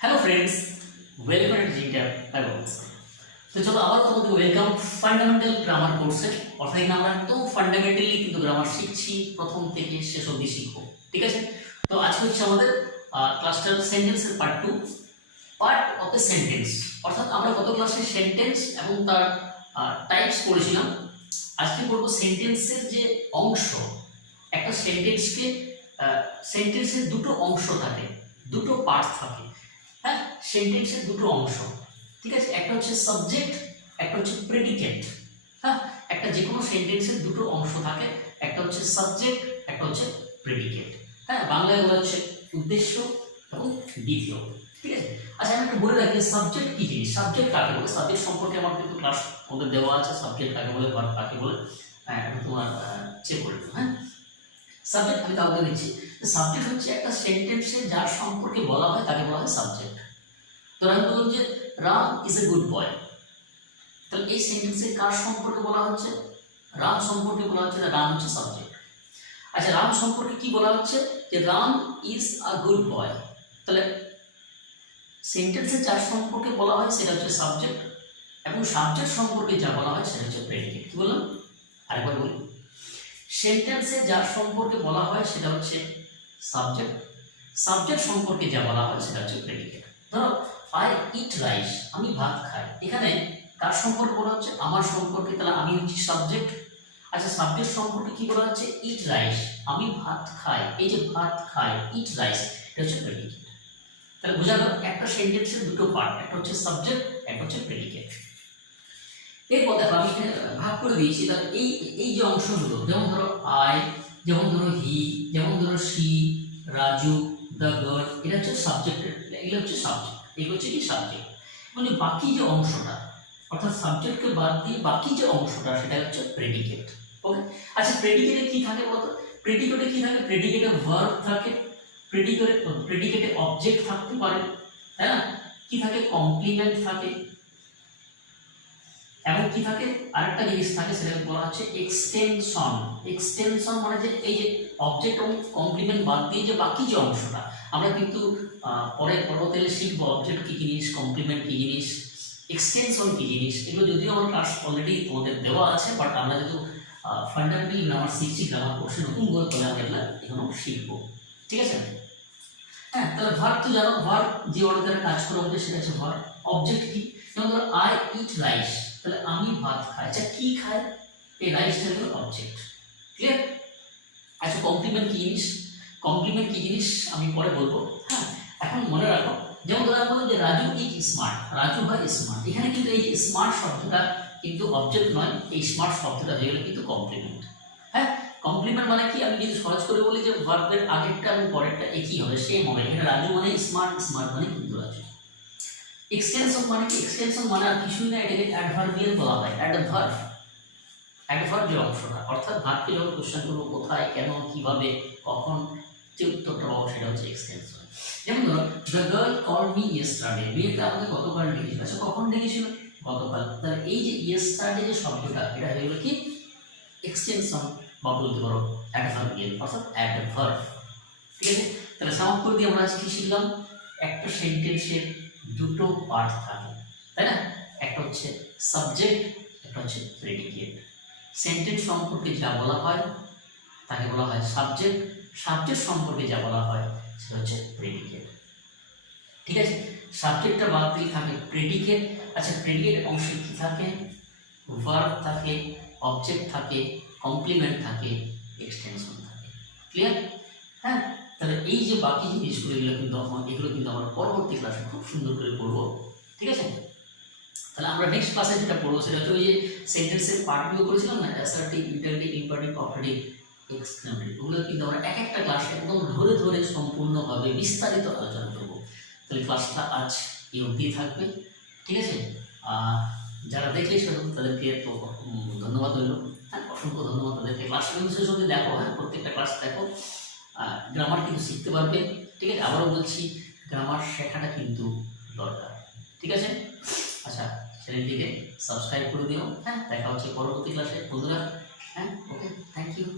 Hello friends, welcome to जीटा पैगोस। তো চলো আবার তোমাদের ওয়েলকাম ফান্ডামেন্টাল গ্রামার কোর্সে। অর্থাৎ এখানে আমরা একদম ফান্ডামেন্টালি কিন্তু গ্রামার শিখছি, প্রথম থেকে শেষ অবধি শিখবো। ঠিক আছে, তো আজকে হচ্ছে আমাদের ক্লাসটার সেন্টেন্সের part 2, part of the sentence. অর্থাৎ আমরা গত ক্লাসে সেন্টেন্স এবং তার টাইপস পড়েছিলাম। আজকে পড়বো সেন্টেন্সের যে অংশ। একটা সেন্টেন্সকে সেন্টেন্সের দুটো অংশ থাকে, দুটো পার্ট থাকে। হ্যাঁ, সেন্টেন্সের দুটো অংশ, ঠিক আছে। একটা হচ্ছে সাবজেক্ট, একটা হচ্ছে প্রেডিকেট। হ্যাঁ, একটা যে কোনো সেন্টেন্সের দুটো অংশ থাকে, একটা হচ্ছে সাবজেক্ট, একটা হচ্ছে প্রেডিকেট। হ্যাঁ, বাংলায় বলা হচ্ছে উদ্দেশ্য এবং দ্বিতীয়। ঠিক আছে, আচ্ছা আমি একটু বলে রাখি সাবজেক্ট কি জিনিস, সাবজেক্ট কাকে বলে। সাবজেক্ট সম্পর্কে আমার কিন্তু ক্লাস ওদের দেওয়া আছে, সাবজেক্ট কাকে বলে, ভার্ব কাকে বলে। হ্যাঁ, আমি তোমার চেক করে দেবো। হ্যাঁ, সাবজেক্ট আমি কাউকে দিচ্ছি। সাবজেক্ট হচ্ছে একটা সেন্টেন্সে যার সম্পর্কে বলা হয় তাকে বলা হয় সাবজেক্ট। তো আমি বললাম যে Ram is a good boy, তাহলে এই সেন্টেন্সে কার সম্পর্কে বলা হচ্ছে? রাম সম্পর্কে বলা হচ্ছে, রাম হচ্ছে সাবজেক্ট। আচ্ছা, রাম সম্পর্কে কি বলা হচ্ছে? যে Ram is a good boy. তাহলে সেন্টেন্সে যার সম্পর্কে বলা হয় সেটা হচ্ছে সাবজেক্ট, এবং সাবজেক্ট সম্পর্কে যা বলা হয় সেটা হচ্ছে প্রেডিকেট। কি বললাম? আরেকবার বলি, সেন্টেন্সে যার সম্পর্কে বলা হয় সেটা হচ্ছে সাবজেক্ট, সাবজেক্ট সম্পর্কে যা বলা হয় সেটা হচ্ছে প্রেডিকেট। ধরো আই ইট রাইস, আমি ভাত খাই। এখানে কার সম্পর্কে বলা হচ্ছে? আমার সম্পর্কে, তাহলে আমি হচ্ছি সাবজেক্ট। আচ্ছা, সাবজেক্ট সম্পর্কে কি বলা হচ্ছে? ইট রাইস, আমি ভাত খাই। এই যে ভাত খাই, ইট রাইস, এটা হচ্ছে প্রেডিকেট। তাহলে বোঝা গেল একটা সেন্টেন্সের দুটো পার্ট, একটা হচ্ছে সাবজেক্ট, একটা হচ্ছে প্রেডিকেট। এরপর দেখো আমি ভাগ করে দিয়েছি। তাহলে এই এই যে অংশগুলো, যেমন ধরো আই, যেমন ধরো হি, যেমন ধরো সি, রাজু, দ্য গার্ল, এটা হচ্ছে সাবজেক্ট, এগুলো হচ্ছে সাবজেক্ট, এগুলো হচ্ছে কি সাবজেক্ট। মানে বাকি যে অংশটা, অর্থাৎ সাবজেক্টকে বাদ দিয়ে বাকি যে অংশটা সেটা হচ্ছে প্রেডিকেট। ওকে, আচ্ছা প্রেডিকেটে কি থাকে বলতো? প্রেডিকেটে কি থাকে? প্রেডিকেটে ভার্ব থাকে, প্রেডিকেটে অবজেক্ট থাকতে পারে, তাই না? কি থাকে? কমপ্লিমেন্ট থাকে, এবং কি থাকে? আরেকটা জিনিস থাকে, সেটাকে বলা হচ্ছে এক্সটেনশন। এক্সটেনশন মানে যে এই যে অবজেক্ট এবং কমপ্লিমেন্ট বাদ দিয়ে যে বাকি যে অংশটা, আমরা কিন্তু পরবর্তীতে শিখবো অবজেক্ট কি জিনিস, কমপ্লিমেন্ট কি জিনিস, এক্সটেনশন কি জিনিস। এগুলো যদিও আমার ক্লাস অলরেডি তোমাদের দেওয়া আছে, বাট আমরা যেহেতু ফান্ডামেন্টালি গ্রামার শিখছি, গ্রামার কোর্সে নতুন করে তাহলে আমরা এগুলো এখনো শিখবো। ঠিক আছে, হ্যাঁ। তাহলে ভার্ব তো জানো, ভার্ব যে অর্ডারে কাজ করে হবে সেটা হচ্ছে ভার্ব। অবজেক্ট কি? যেমন ধরো আই ইট রাইস, তাহলে আমি ভাত খাই। আচ্ছা, কি খাই? এই রাইসটা হলো অবজেক্ট। ক্লিয়ার? আচ্ছা, কমপ্লিমেন্ট কি জিনিস? কমপ্লিমেন্ট কি জিনিস আমি পরে বলবো। হ্যাঁ, এখন মনে রাখো, যেমন ধরো বলো যে রাজু ইজ স্মার্ট, রাজু হয় স্মার্ট। এখানে কিন্তু এই যে স্মার্ট শব্দটা কিন্তু অবজেক্ট নয়, এই স্মার্ট শব্দটা হয়ে গেলে কিন্তু কমপ্লিমেন্ট। হ্যাঁ, কমপ্লিমেন্ট মানে কি? আমি যদি সহজ করে বলি যে ভার্বের আগেরটা এবং পরেরটা একই হবে, সেম হবে। এখানে রাজু মানে স্মার্ট, স্মার্ট মানে কিন্তু রাজু। এক্সটেনশন মানে কি? এক্সটেনশন মানে আর কিছুই না, এটাকে অ্যাডভার্বিয়াল বলা হয়। অ্যাডভার্ব, অ্যাডভার্ব যে অংশটা, অর্থাৎ ভার্বকে যখন কোশ্চেন করবো কোথায়, কেন, কিভাবে, কখন, যে উত্তরটা পাবো সেটা হচ্ছে এক্সটেনশন। যেমন ধরো the girl called me yesterday, মেয়েটা আমাকে গতকাল ডেকেছিল। আচ্ছা, কখন ডেকেছিল? গতকাল। তাহলে এই যে ইয়েস্টারডে যে শব্দটা, এটা হয়ে গেল কি? এক্সটেনশন, বা বলতে পারো অ্যাডভার্বিয়াল, অর্থাৎ অ্যাডভার্ব। ঠিক আছে, তাহলে সাম করে দিয়ে আমরা আজ কি শিখলাম? একটা সেন্টেন্সের দুটো পার্ট থাকে, তাই না? একটা হচ্ছে সাবজেক্ট, একটা হচ্ছে প্রেডিকেট। সেন্টেন্স সম্পর্কে যা বলা হয় তাকে বলা হয় সাবজেক্ট, সাবজেক্ট সম্পর্কে যা বলা হয় সেটা হচ্ছে প্রেডিকেট। ঠিক আছে, সাবজেক্টটা বাদ দিয়ে থাকে প্রেডিকেট। আচ্ছা, প্রেডিকেট অংশে কি থাকে? ভার্ব থাকে, অবজেক্ট থাকে, কমপ্লিমেন্ট থাকে, এক্সটেনশন থাকে। ক্লিয়ার? হ্যাঁ, তাহলে এই যে বাকি জিনিসগুলো, এগুলো কিন্তু আমরা পরবর্তী ক্লাসে খুব সুন্দর করে পড়বো। ঠিক আছে, তাহলে আমরা নেক্সট ক্লাসে যেটা পড়বো সেটা হচ্ছে ওই যে সেন্টেন্সের পার্টগুলো করেছিলাম না, assertive, interrogative, imperative, operative, exclamative, ওগুলো কিন্তু আমরা এক একটা ক্লাসে একদম ধরে ধরে সম্পূর্ণভাবে বিস্তারিত আলোচনা করবো। তাহলে ক্লাসটা আজ এই অবধি থাকবে। ঠিক আছে, যারা দেখলে তাদেরকে তো ধন্যবাদ রইল। হ্যাঁ, অসংখ্য ধন্যবাদ তাদেরকে। ক্লাসটা কিন্তু শেষ অবধি দেখো। হ্যাঁ, প্রত্যেকটা ক্লাস দেখো, গ্রামার কিন্তু শিখতে পারবে। ঠিক আছে, আবারও বলছি, গ্রামার শেখাটা কিন্তু দরকার। ঠিক আছে, আচ্ছা চ্যানেলটিকে সাবস্ক্রাইব করে দিও। হ্যাঁ, দেখা হচ্ছে পরবর্তী ক্লাসে বন্ধুরা। হ্যাঁ, ওকে, থ্যাংক ইউ।